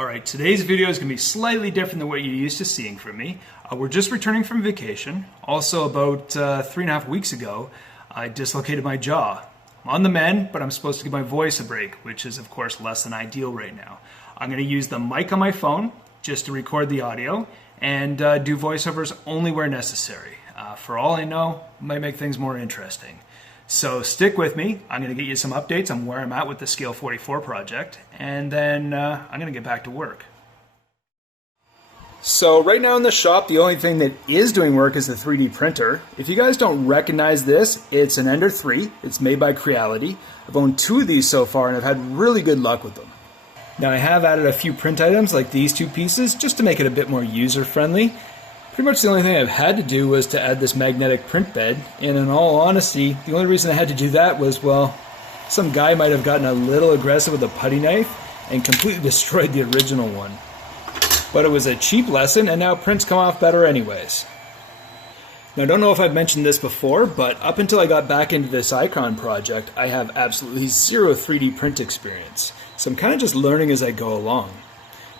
Alright, today's video is going to be slightly different than what you're used to seeing from me. We're just returning from vacation. Also, about 3.5 weeks ago, I dislocated my jaw. I'm on the mend, but I'm supposed to give my voice a break, which is of course less than ideal right now. I'm going to use the mic on my phone just to record the audio and do voiceovers only where necessary. For all I know, it might make things more interesting. So stick with me. I'm going to get you some updates on where I'm at with the FJ44 project, and then I'm going to get back to work. So right now in the shop, the only thing that is doing work is the 3D printer. If you guys don't recognize this, it's an Ender 3. It's made by Creality. I've owned 2 of these so far, and I've had really good luck with them. Now I have added a few print items like these 2 pieces just to make it a bit more user-friendly. Pretty much the only thing I've had to do was to add this magnetic print bed, and in all honesty, the only reason I had to do that was, well, some guy might have gotten a little aggressive with a putty knife and completely destroyed the original one. But it was a cheap lesson, and now prints come off better anyways. Now I don't know if I've mentioned this before, but up until I got back into this Icon project, I have absolutely zero 3D print experience. So I'm kind of just learning as I go along.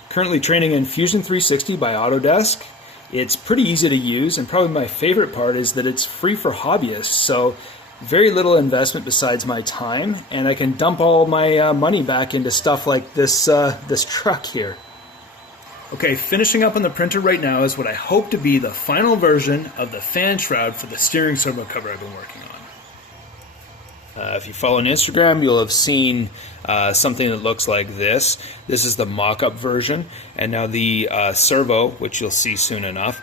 Currently training in Fusion 360 by Autodesk. It's pretty easy to use, and probably my favorite part is that it's free for hobbyists, so very little investment besides my time, and I can dump all my money back into stuff like this truck here. Okay, finishing up on the printer right now is what I hope to be the final version of the fan shroud for the steering servo cover I've been working on. If you follow on Instagram, you'll have seen something that looks like this. This is the mock-up version, and now the servo, which you'll see soon enough,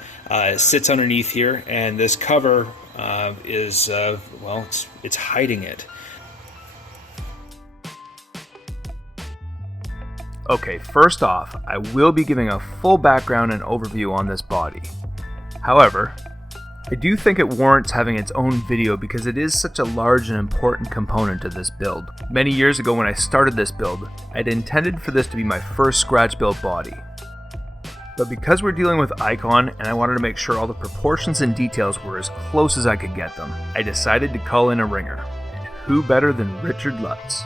sits underneath here, and this cover is, well, it's hiding it. Okay, first off, I will be giving a full background and overview on this body. However, I do think it warrants having its own video because it is such a large and important component to this build. Many years ago when I started this build, I'd intended for this to be my first scratch built body. But because we're dealing with Icon and I wanted to make sure all the proportions and details were as close as I could get them, I decided to call in a ringer. And who better than Richard Lutz?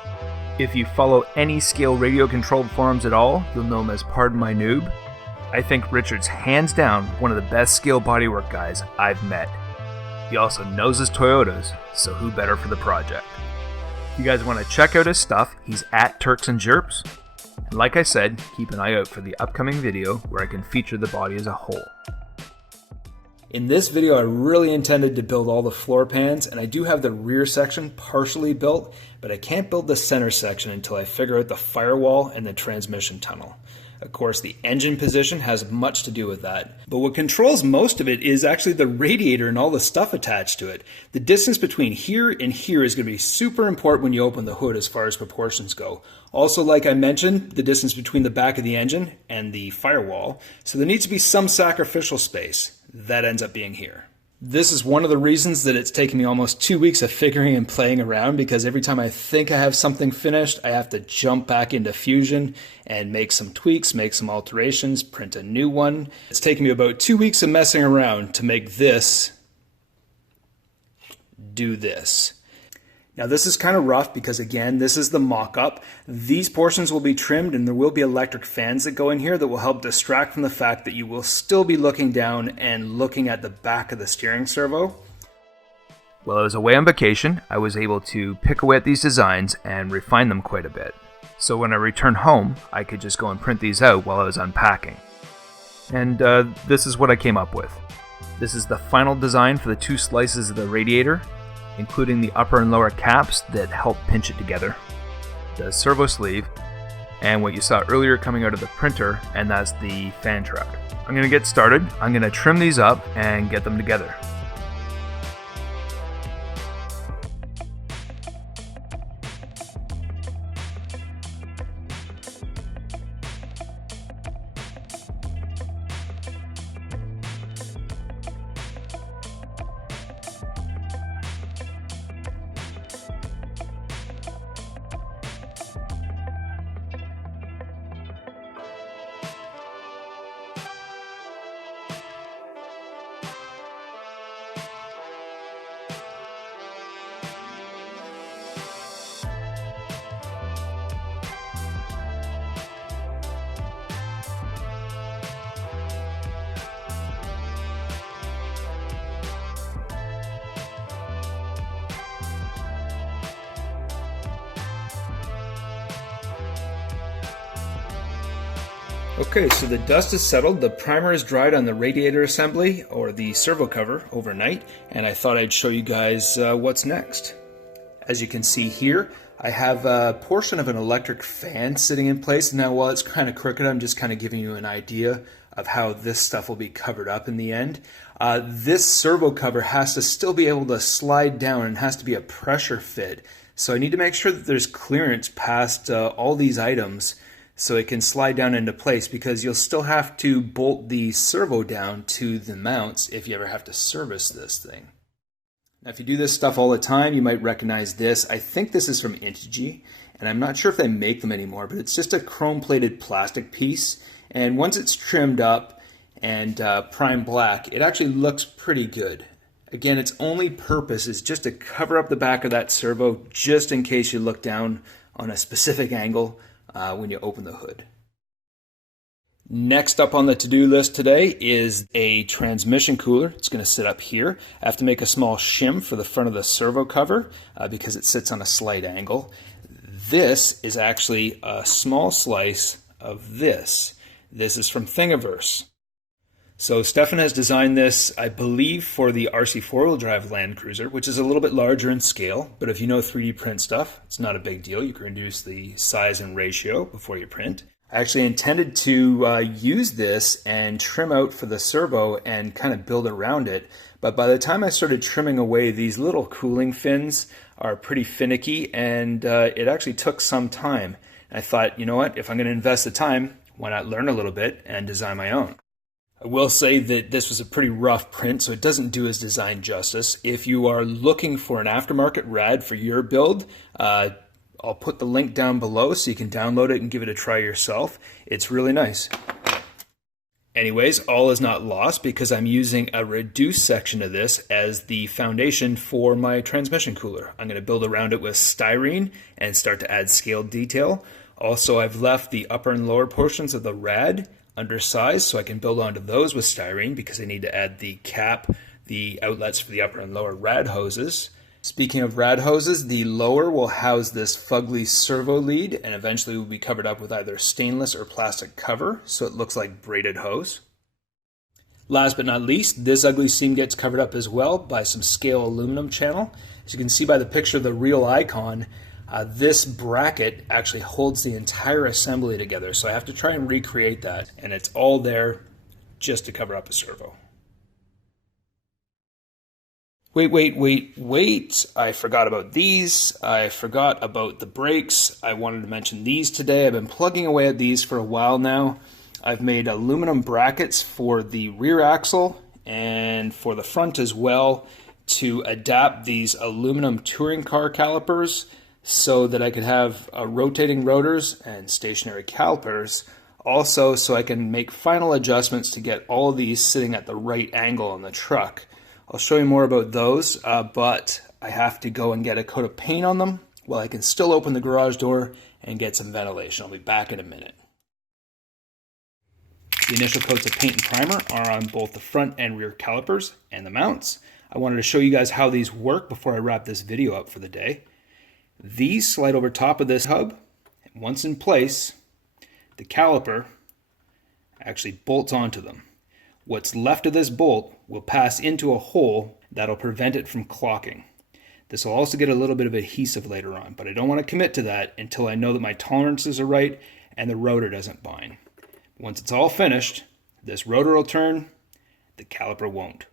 If you follow any scale radio controlled forums at all, you'll know him as Pardon My Noob. I think Richard's hands down one of the best scale bodywork guys I've met. He also knows his Toyotas, so who better for the project? If you guys want to check out his stuff, he's at Turks and Jerps. And like I said, keep an eye out for the upcoming video where I can feature the body as a whole. In this video, I really intended to build all the floor pans, and I do have the rear section partially built, but I can't build the center section until I figure out the firewall and the transmission tunnel. Of course, the engine position has much to do with that, but what controls most of it is actually the radiator and all the stuff attached to it. The distance between here and here is going to be super important when you open the hood as far as proportions go. Also, like I mentioned, the distance between the back of the engine and the firewall, so there needs to be some sacrificial space. That ends up being here. This is one of the reasons that it's taken me almost 2 weeks of figuring and playing around, because every time I think I have something finished, I have to jump back into Fusion and make some tweaks, make some alterations, print a new one. It's taken me about 2 weeks of messing around to make this do this. Now this is kind of rough because, again, this is the mock-up. These portions will be trimmed, and there will be electric fans that go in here that will help distract from the fact that you will still be looking down and looking at the back of the steering servo. While I was away on vacation, I was able to pick away at these designs and refine them quite a bit. So when I returned home, I could just go and print these out while I was unpacking. And this is what I came up with. This is the final design for the 2 slices of the radiator, including the upper and lower caps that help pinch it together, the servo sleeve, and what you saw earlier coming out of the printer, and that's the fan shroud. I'm going to get started. I'm going to trim these up and get them together. Okay, so the dust is settled, the primer is dried on the radiator assembly, or the servo cover, overnight, and I thought I'd show you guys what's next. As you can see here, I have a portion of an electric fan sitting in place. Now, while it's kind of crooked, I'm just kind of giving you an idea of how this stuff will be covered up in the end. This servo cover has to still be able to slide down and has to be a pressure fit. So I need to make sure that there's clearance past all these items so it can slide down into place, because you'll still have to bolt the servo down to the mounts if you ever have to service this thing. Now, if you do this stuff all the time, you might recognize this. I think this is from Intigi, and I'm not sure if they make them anymore, but it's just a chrome-plated plastic piece, and once it's trimmed up and primed black, it actually looks pretty good. Again, its only purpose is just to cover up the back of that servo, just in case you look down on a specific angle when you open the hood. Next up on the to-do list today is a transmission cooler. It's going to sit up here. I have to make a small shim for the front of the servo cover because it sits on a slight angle. This is actually a small slice of this. This is from Thingiverse. So Stefan has designed this, I believe, for the RC four-wheel drive Land Cruiser, which is a little bit larger in scale, but if you know 3D print stuff, it's not a big deal. You can reduce the size and ratio before you print. I actually intended to use this and trim out for the servo and kind of build around it, but by the time I started trimming away, these little cooling fins are pretty finicky, and it actually took some time. And I thought, you know what, if I'm going to invest the time, why not learn a little bit and design my own? I will say that this was a pretty rough print, so it doesn't do his design justice. If you are looking for an aftermarket rad for your build, I'll put the link down below so you can download it and give it a try yourself. It's really nice. Anyways, all is not lost because I'm using a reduced section of this as the foundation for my transmission cooler. I'm going to build around it with styrene and start to add scaled detail. Also, I've left the upper and lower portions of the rad undersized so I can build onto those with styrene because I need to add the cap, the outlets for the upper and lower rad hoses. Speaking of rad hoses, the lower will house this fugly servo lead and eventually will be covered up with either stainless or plastic cover so it looks like braided hose. Last but not least, this ugly seam gets covered up as well by some scale aluminum channel. As you can see by the picture of the real icon, this bracket actually holds the entire assembly together, so I have to try and recreate that, and it's all there just to cover up a servo. Wait, I forgot about these. I forgot about the brakes. I wanted to mention these today. I've been plugging away at these for a while now. I've made aluminum brackets for the rear axle and for the front as well to adapt these aluminum touring car calipers so that I could have rotating rotors and stationary calipers. Also, so I can make final adjustments to get all of these sitting at the right angle on the truck. I'll show you more about those, but I have to go and get a coat of paint on them while I can still open the garage door and get some ventilation. I'll be back in a minute. The initial coats of paint and primer are on both the front and rear calipers and the mounts. I wanted to show you guys how these work before I wrap this video up for the day. These slide over top of this hub. Once in place, the caliper actually bolts onto them. What's left of this bolt will pass into a hole that'll prevent it from clocking. This will also get a little bit of adhesive later on, but I don't want to commit to that until I know that my tolerances are right and the rotor doesn't bind. Once it's all finished, this rotor will turn, the caliper won't.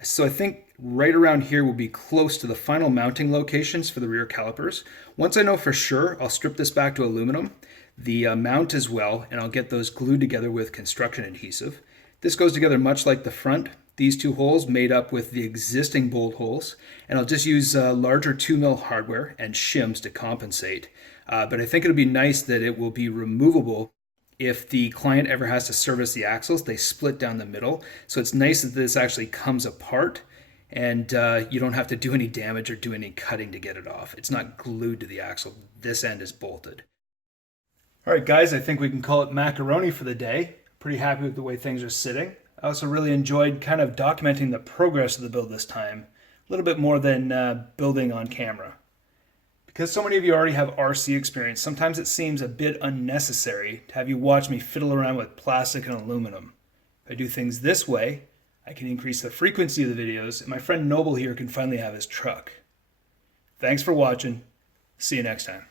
So I think right around here will be close to the final mounting locations for the rear calipers. Once I know for sure, I'll strip this back to aluminum, the mount as well, and I'll get those glued together with construction adhesive. This goes together much like the front. These two holes made up with the existing bolt holes, and I'll just use larger 2mm hardware and shims to compensate. But I think it'll be nice that it will be removable. If the client ever has to service the axles, they split down the middle. So it's nice that this actually comes apart and you don't have to do any damage or do any cutting to get it off. It's not glued to the axle. This end is bolted. All right, guys, I think we can call it macaroni for the day. Pretty happy with the way things are sitting. I also really enjoyed kind of documenting the progress of the build this time. A little bit more than building on camera. Because so many of you already have RC experience, sometimes it seems a bit unnecessary to have you watch me fiddle around with plastic and aluminum. If I do things this way, I can increase the frequency of the videos, and my friend Noble here can finally have his truck. Thanks for watching. See you next time.